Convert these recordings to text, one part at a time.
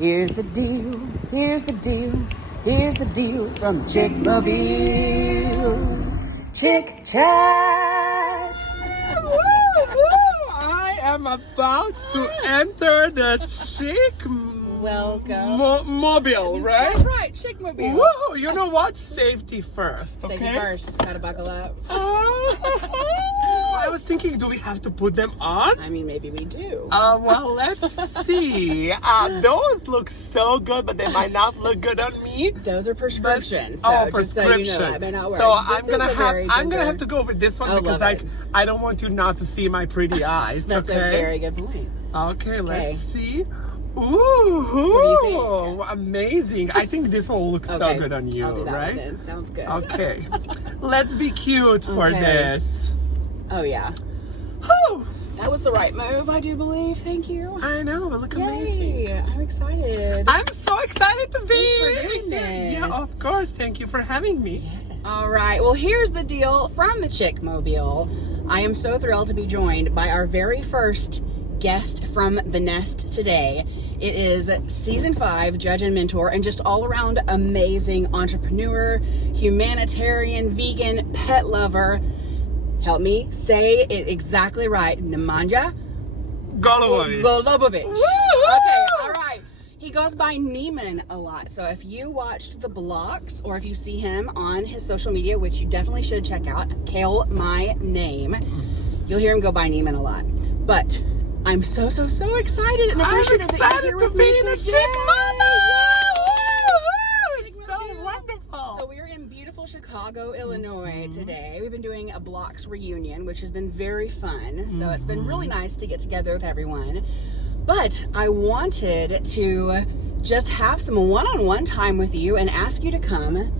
Here's the deal, here's the deal, here's the deal from the Chick-Mobile. Chick Chat. Woo, woo. I am about to enter the Chick Mobile, right? That's right, Chick-Mobile. Woo! You know what? Safety first, okay? Safety first, gotta buckle up. I was thinking, do we have to put them on? I mean, maybe we do. Well, let's see. Those look so good, but they might not look good on me. Those are prescriptions. So, just so you know, that may not work. So I'm gonna have to go with this one because I don't want you not to see my pretty eyes. That's okay? a very good point. Okay, let's see. What do you Ooh, amazing. I think this will look so good on you, I'll do that right? then. Sounds good. Okay. Let's be cute for this. Oh, yeah. Whew. That was the right move, I do believe. Thank you. I know, but look Yay. amazing. I'm excited. I'm so excited to be Thanks for doing this. Yeah, of course. Thank you for having me. Yes. All right. Well, here's the deal from the Chick-Mobile. I am so thrilled to be joined by our very first guest from the nest today. It is season 5 judge and mentor and just all around amazing entrepreneur, humanitarian, vegan, pet lover. Help me say it exactly right. Nemanja Golubovic. Okay, all right. He goes by Neiman a lot. So if you watched the blocks or if you see him on his social media, which you definitely should check out, Kale My Name, you'll hear him go by Neiman a lot. But I'm so excited and appreciative that you're here with me today. Chick Mobile! So wonderful. So we're in beautiful Chicago, Illinois today. We've been doing a blocks reunion, which has been very fun. So it's been really nice to get together with everyone. But I wanted to just have some one-on-one time with you and ask you to come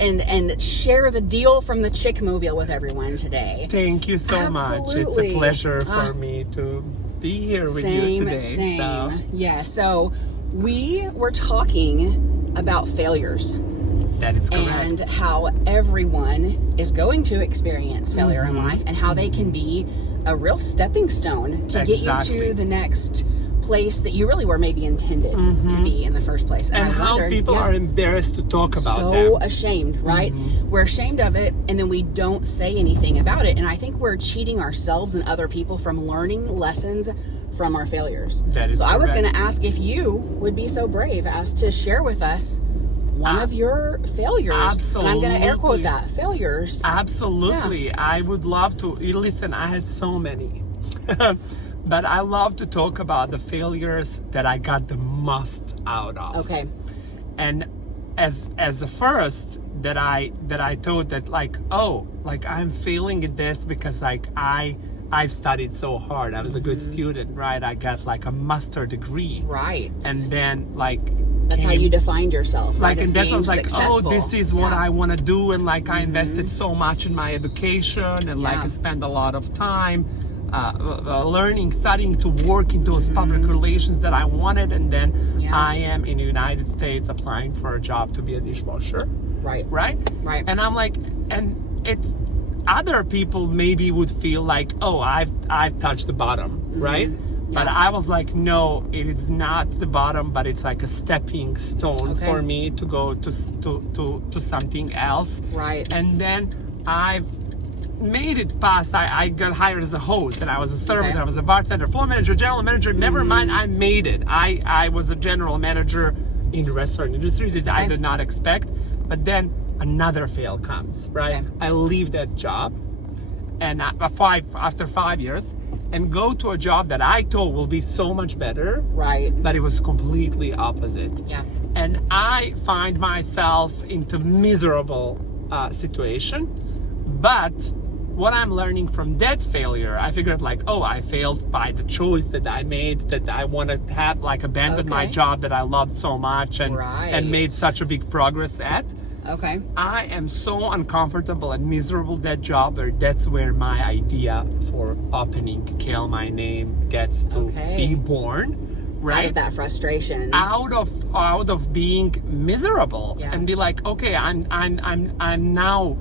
and share the deal from the Chick-Mobile with everyone today. Thank you so much. It's a pleasure for me to be here with you today. Same. So. Yeah, so we were talking about failures. That is correct. And how everyone is going to experience failure in life and how they can be a real stepping stone to get you to the next place that you really were maybe intended to be in the first place. And how people are embarrassed to talk about them. So ashamed, right? We're ashamed of it, and then we don't say anything about it. And I think we're cheating ourselves and other people from learning lessons from our failures. That is so correct. I was going to ask if you would be so brave as to share with us one of your failures. Absolutely. And I'm going to air quote that, failures. Absolutely. Yeah. I would love to. Listen, I had so many. But I love to talk about the failures that I got the most out of. Okay. And as the first that I thought that I'm failing at this because I've studied so hard. I was a good student, right? I got like a master degree. Right. And then that's how you defined yourself. Right? And that's I was like, successful. this is what I want to do. And I invested so much in my education and I spent a lot of time learning, studying to work in those public relations that I wanted. And then I am in the United States applying for a job to be a dishwasher. Right. And I'm like, and it's other people maybe would feel like, oh, I've touched the bottom, right? But I was like, no, it is not the bottom, but it's like a stepping stone for me to go to something else. Right. And then I've made it past. I got hired as a host, and I was a servant, I was a bartender, floor manager, general manager. Never mind, I made it. I was a general manager in the restaurant industry that I did not expect. But then another fail comes, right? I leave that job, and after 5 years, and go to a job that I thought will be so much better. Right. But it was completely opposite. Yeah. And I find myself into miserable situation. But what I'm learning from that failure, I figured I failed by the choice that I made, that I wanted to have abandoned my job that I loved so much and made such a big progress at. Okay. I am so uncomfortable and miserable that job, or that's where my idea for opening Kale My Name gets to be born, right? Out of that frustration. Out of being miserable and be like, okay, I'm now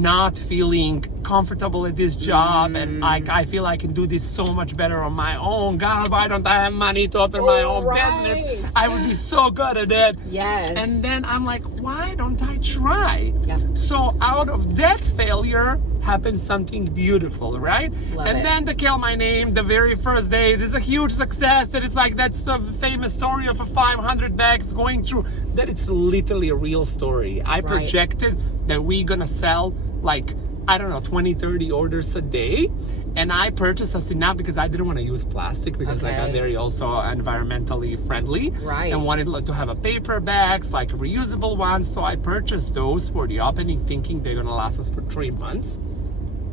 not feeling comfortable at this job, and like I feel I can do this so much better on my own. God, why don't I have money to open my own business? I would be so good at it. Yes. And then I'm like, why don't I try? Yeah. So out of that failure happened something beautiful, right? Love and it. then to Kill My Name, the very first day, there's a huge success, and it's like that's the famous story of a 500 bags going through. That it's literally a real story. I projected that we're gonna sell like, I don't know, 20, 30 orders a day. And I purchased us enough because I didn't want to use plastic because like I'm very also environmentally friendly. Right. And wanted to have a paper bags, like reusable ones. So I purchased those for the opening, thinking they're gonna last us for 3 months.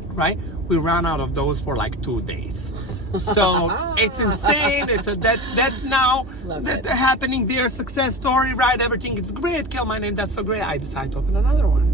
Right? We ran out of those for like 2 days. So it's insane. That's now happening there. Success story, right? Everything is great. Kill My Name, that's so great. I decided to open another one.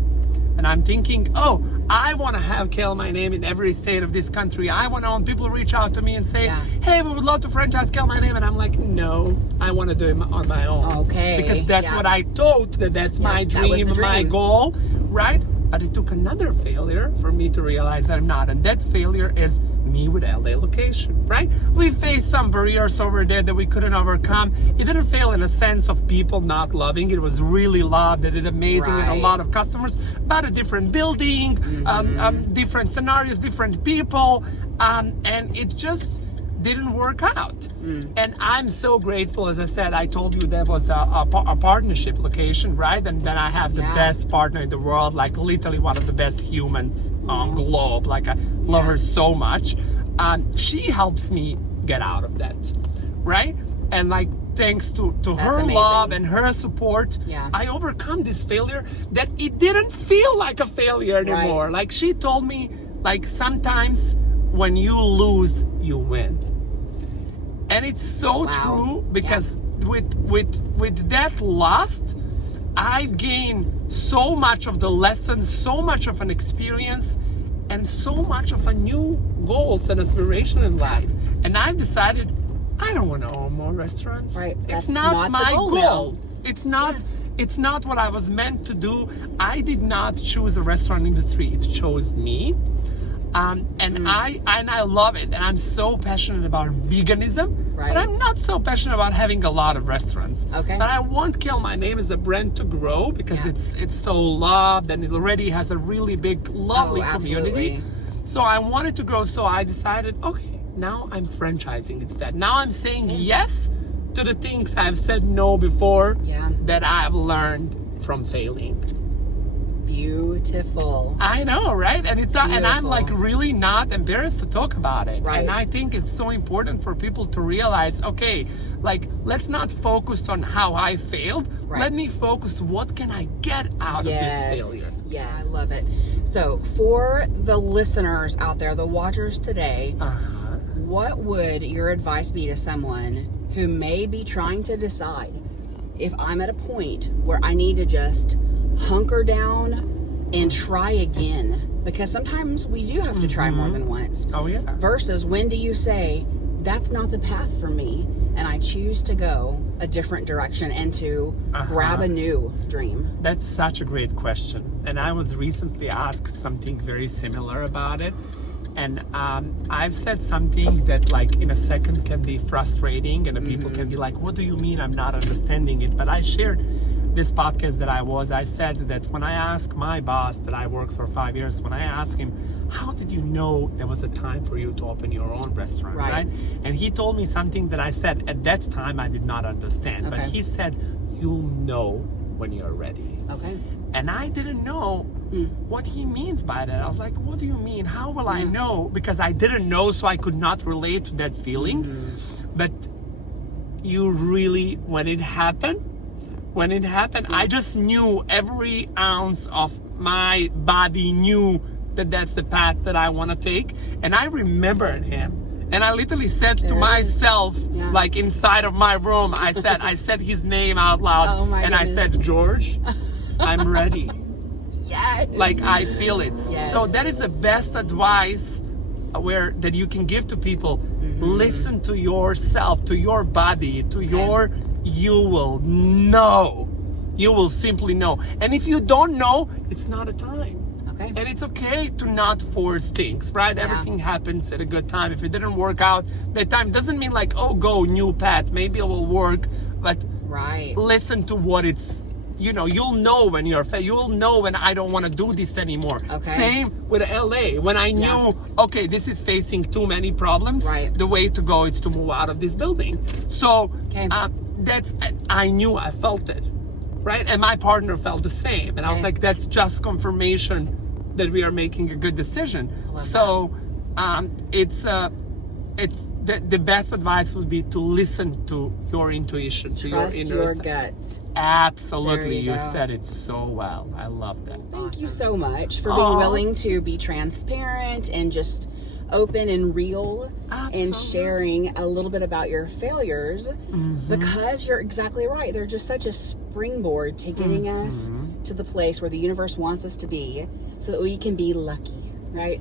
And I'm thinking, oh, I want to have Kill My Name in every state of this country. I want to own. People reach out to me and say, hey, we would love to franchise Kill My Name. And I'm like, no, I want to do it on my own. Okay. Because that's what I thought, that's my dream, my goal, right? But it took another failure for me to realize that I'm not. And that failure is me with LA location, right? We faced some barriers over there that we couldn't overcome. It didn't fail in a sense of people not loving. It was really loved. It did amazing and a lot of customers, but a different building, different scenarios, different people, and it just didn't work out. And I'm so grateful. As I said, I told you that was a partnership location, right? And then I have the best partner in the world, like literally one of the best humans on globe. Like I love her so much. She helps me get out of that, right? And like thanks to her love and her support, I overcome this failure that it didn't feel like a failure anymore. Like she told me, like sometimes when you lose, you win. And it's so true because with that loss, I've gained so much of the lessons, so much of an experience, and so much of a new goals and aspiration in life. And I've decided I don't want to own more restaurants. Right. It's not my goal. It's not. It's not what I was meant to do. I did not choose the restaurant industry. It chose me. And I love it, and I'm so passionate about veganism, but I'm not so passionate about having a lot of restaurants. But I want Kill My Name as a brand to grow because it's so loved and it already has a really big, lovely community. So I wanted to grow. So I decided, okay, now I'm franchising instead. Now I'm saying yes to the things I've said no before that I've learned from failing. Beautiful. I know, right? And it's and I'm like really not embarrassed to talk about it. And I think it's so important for people to realize, okay, like let's not focus on how I failed. Let me focus what can I get out of this failure. Yeah, I love it. So for the listeners out there, the watchers today, what would your advice be to someone who may be trying to decide if I'm at a point where I need to just hunker down and try again? Because sometimes we do have to try more than once. Versus when do you say, that's not the path for me, and I choose to go a different direction and to grab a new dream? That's such a great question. And I was recently asked something very similar about it. And I've said something that like in a second can be frustrating, and the people can be like, what do you mean I'm not understanding it? But I shared this podcast that I said that when I asked my boss that I worked for 5 years, when I asked him, how did you know there was a time for you to open your own restaurant, right? And he told me something that I said at that time I did not understand. But he said, you'll know when you're ready. And I didn't know what he means by that. I was like, what do you mean? How will I know? Because I didn't know, so I could not relate to that feeling. But you really, when it happened, I just knew every ounce of my body knew that that's the path that I want to take. And I remembered him. And I literally said to myself, like inside of my room, I said his name out loud. I said, George, I'm ready. Like I feel it. So that is the best advice that you can give to people. Listen to yourself, to your body, to your, you will know. You will simply know. And if you don't know, it's not a time. Okay. And it's okay to not force things, right? Yeah. Everything happens at a good time. If it didn't work out that time, doesn't mean like, oh, go new path. Maybe it will work, but right. listen to what it's, you'll know when you'll know when I don't want to do this anymore. Okay. Same with LA. When I knew, okay, this is facing too many problems, right. the way to go is to move out of this building. So I knew, I felt it, right? And my partner felt the same. And I was like, that's just confirmation that we are making a good decision. So it's the best advice would be to listen to your intuition, to Trust your gut. Absolutely. You go. said it so well. I love that. Thank you so much for being willing to be transparent and just open and real and sharing a little bit about your failures, because you're exactly right. They're just such a springboard to getting us to the place where the universe wants us to be so that we can be lucky, right?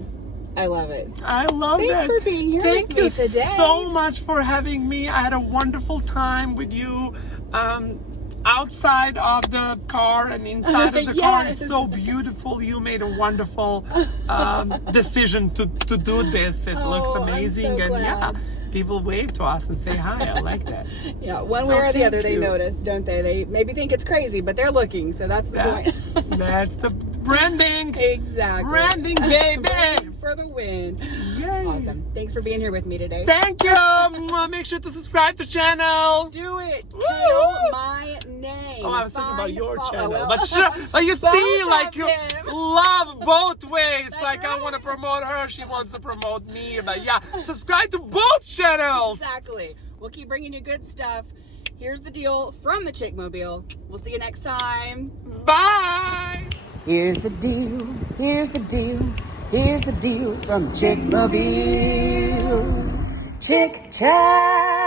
I love it. I love Thanks that. for being here with me today. Thank you so much for having me. I had a wonderful time with you. Outside of the car and inside of the car, it's so beautiful. You made a wonderful decision to do this. It looks amazing. I'm so glad. People wave to us and say hi. I like that. One way or the other, they notice, don't they? They maybe think it's crazy, but they're looking, so that's the point. That's the branding. Exactly. Branding, baby. For the win. Yay. Awesome. Thanks for being here with me today. Thank you. Make sure to subscribe to channel. Do it. Kill my name. Oh, I was thinking about your channel. well. But sure, you see, like, you them. love both ways. That's like, I right. want to promote her. She wants to promote me. But yeah, subscribe to both channels. Exactly. We'll keep bringing you good stuff. Here's the deal from the Chickmobile. We'll see you next time. Bye. Here's the deal. Here's the deal. Here's the deal from the Chickmobile. Chick chat.